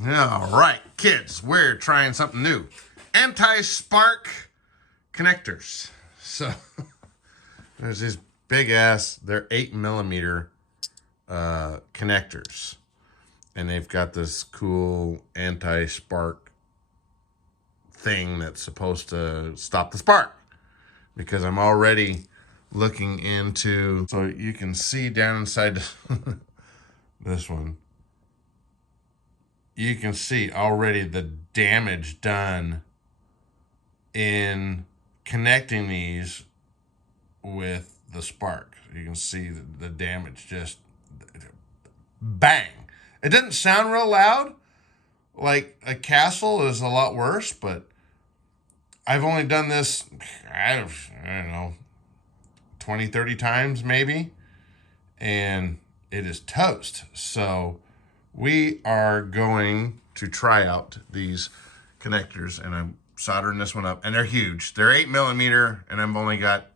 All right, kids, we're trying something new. Anti-spark connectors. So there's these big ass, they're 8mm connectors. And they've got this cool anti-spark thing that's supposed to stop the spark. Because I'm already looking into, so you can see down inside this one. You can see already the damage done in connecting these with the spark. You can see the damage, just bang. It didn't sound real loud. Like a castle is a lot worse, but I've only done this, I don't know, 20, 30 times maybe. And it is toast. So we are going to try out these connectors, and I'm soldering this one up, and they're huge. They're 8mm, and I've only got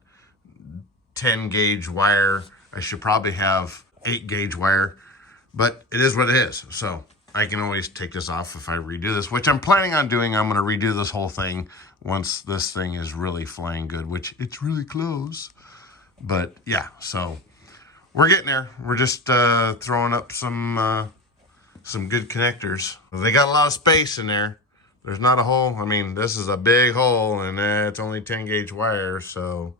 10 gauge wire. I should probably have 8 gauge wire, but it is what it is. So I can always take this off if I redo this, which I'm planning on doing. I'm going to redo this whole thing once this thing is really flying good, which it's really close. But yeah, so we're getting there. We're just throwing up some good connectors. They got a lot of space in there. There's not a hole. I mean, this is a big hole, and it's only 10 gauge wire. So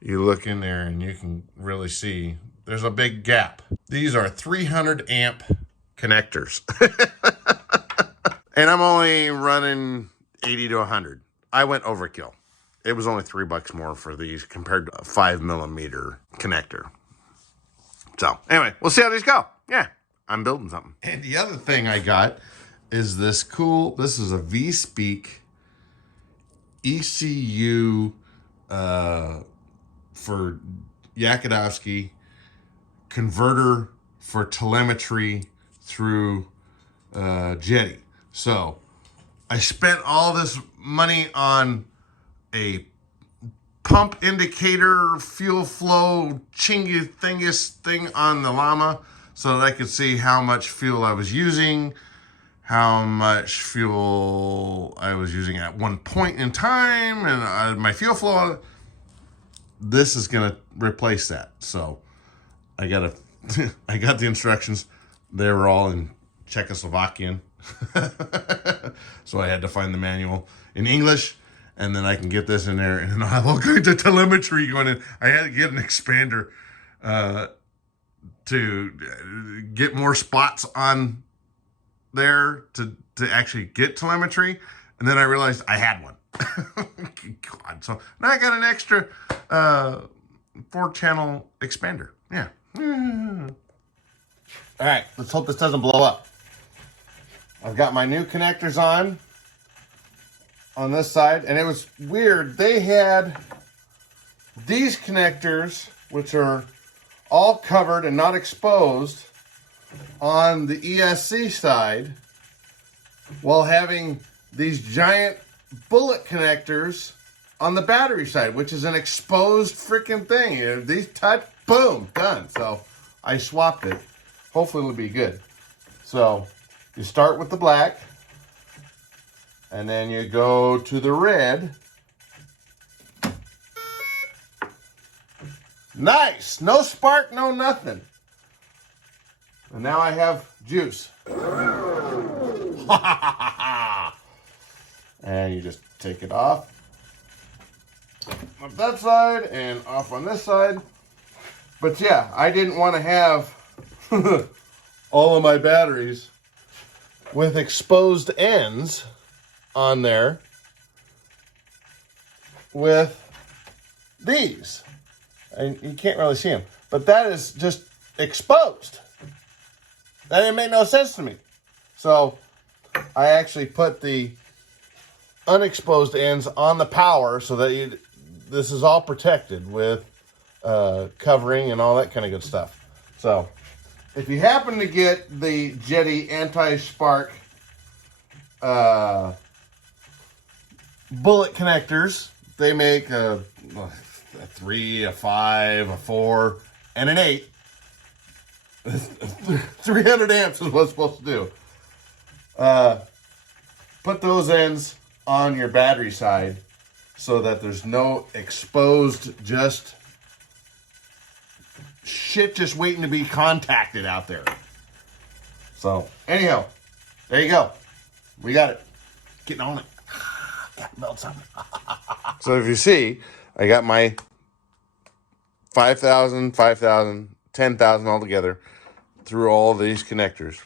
you look in there and you can really see there's a big gap. These are 300 amp connectors. And I'm only running 80 to 100. I went overkill. It was only $3 more for these compared to a 5mm connector. So anyway, we'll see how these go. Yeah, I'm building something. And the other thing I got is this cool, this is a V-Speak ECU for Yakudovsky converter for telemetry through JETI. So I spent all this money on a pump indicator, fuel flow, chingy thingus thing on the llama so that I could see how much fuel I was using, how much fuel I was using at one point in time, and my fuel flow. This is going to replace that. So I got the instructions. They were all in Czechoslovakian. So I had to find the manual in English, and then I can get this in there, and then I'll have all kinds of telemetry going in. I had to get an expander to get more spots on there to actually get telemetry, and then I realized I had one. God, so now I got an extra 4-channel expander. Yeah. All right, let's hope this doesn't blow up. I've got my new connectors on this side, and it was weird. They had these connectors, which are all covered and not exposed on the ESC side, while having these giant bullet connectors on the battery side, which is an exposed freaking thing. You know, these touch, boom, done. So I swapped it. Hopefully it'll be good. So you start with the black, and then you go to the red. Nice, no spark, no nothing. And now I have juice. And you just take it off on that side and off on this side. But yeah, I didn't want to have all of my batteries with exposed ends on there with these. And you can't really see them, but that is just exposed. That didn't make no sense to me. So I actually put the unexposed ends on the power so that this is all protected with covering and all that kind of good stuff. So if you happen to get the JETI anti-spark bullet connectors, they make a 3, a 5, a 4, and an 8. 300 amps is what it's supposed to do. Put those ends on your battery side so that there's no exposed just shit just waiting to be contacted out there. So anyhow, there you go. We got it. Getting on it. Got to melt something. So if you see, I got my 5,000, 5,000, 10,000 altogether through all these connectors.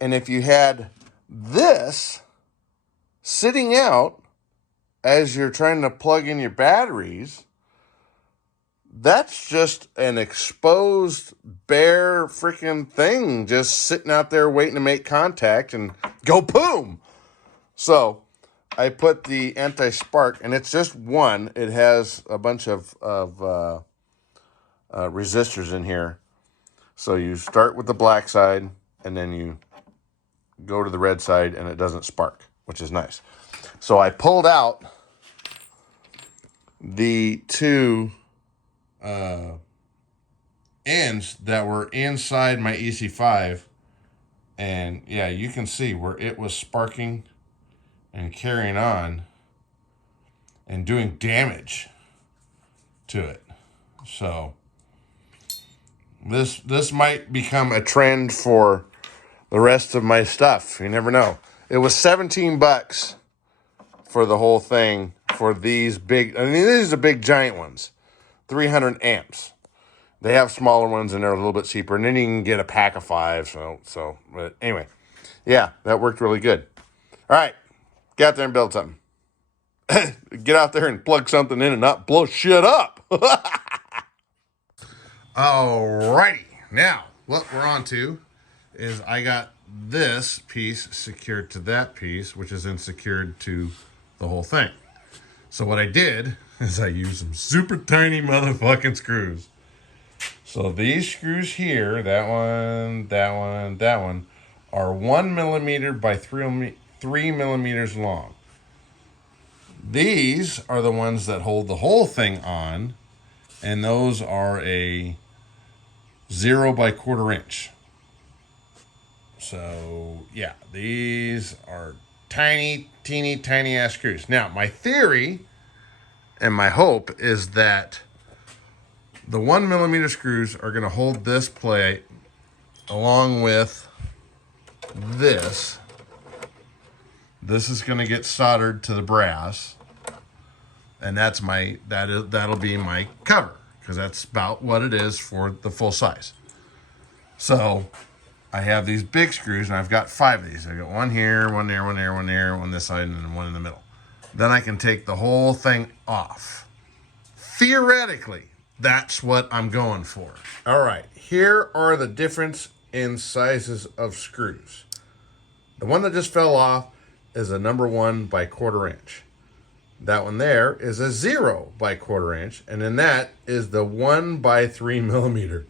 And if you had this sitting out as you're trying to plug in your batteries, that's just an exposed, bare freaking thing just sitting out there waiting to make contact and go boom. So I put the anti-spark, and it's just one. It has a bunch of resistors in here. So you start with the black side, and then you go to the red side, and it doesn't spark, which is nice. So I pulled out the two ends that were inside my EC5, and yeah, you can see where it was sparking and carrying on and doing damage to it. So this might become a trend for the rest of my stuff. You never know. It was 17 bucks for the whole thing for these big, I mean, these are big giant ones, 300 amps. They have smaller ones and they're a little bit cheaper, and then you can get a pack of 5. So, but anyway, yeah, that worked really good. All right, get out there and build something. Get out there and plug something in and not blow shit up. Alrighty, now what we're on to is I got this piece secured to that piece, which is then secured to the whole thing. So what I did is I used some super tiny motherfucking screws. So these screws here, that one, that one, that one, are 1 millimeter by 3 millimeters long. These are the ones that hold the whole thing on, and those are a 0 by 1/4 inch. So yeah, these are tiny, teeny, tiny ass screws. Now, my theory and my hope is that the 1 millimeter screws are going to hold this plate along with this. This is going to get soldered to the brass, and that'll be my cover, because that's about what it is for the full size. So I have these big screws, and I've got 5 of these. I've got one here, one there, one there, one there, one this side, and then one in the middle. Then I can take the whole thing off. Theoretically, that's what I'm going for. All right, here are the difference in sizes of screws. The one that just fell off is a number 1 by 1/4 inch. That one there is a 0 by 1/4 inch, and then that is the 1 by 3 millimeter.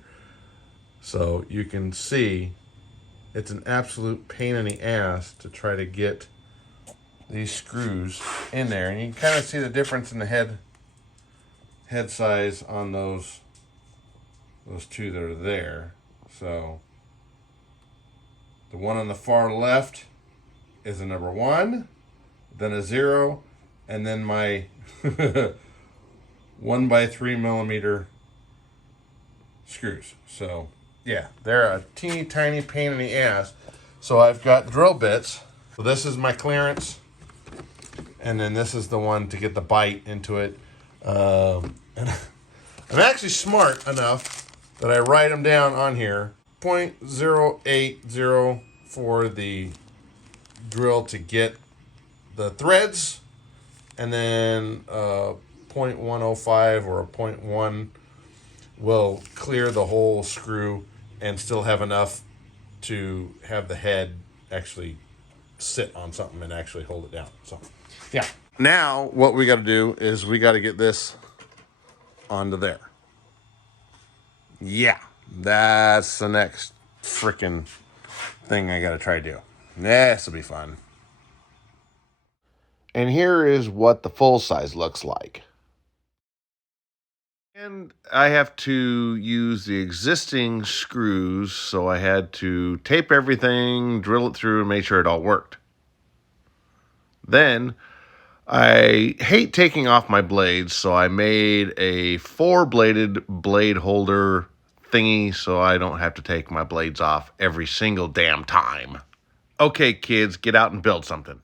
So you can see it's an absolute pain in the ass to try to get these screws in there, and you can kind of see the difference in the head size on those two that are there. So the one on the far left is a number 1, then a 0, and then my 1 by 3 millimeter screws. So yeah, they're a teeny tiny pain in the ass. So I've got drill bits. So this is my clearance, and then this is the one to get the bite into it. And I'm actually smart enough that I write them down on here. 0.080 for the drill to get the threads, and then 0.105 or a 0.1 will clear the whole screw and still have enough to have the head actually sit on something and actually hold it down. So yeah, now what we got to do is we got to get this onto there. Yeah, that's the next freaking thing I got to try to do. This will be fun. And here is what the full size looks like. And I have to use the existing screws, so I had to tape everything, drill it through, and make sure it all worked. Then I hate taking off my blades, so I made a 4-bladed blade holder thingy so I don't have to take my blades off every single damn time. Okay, kids, get out and build something.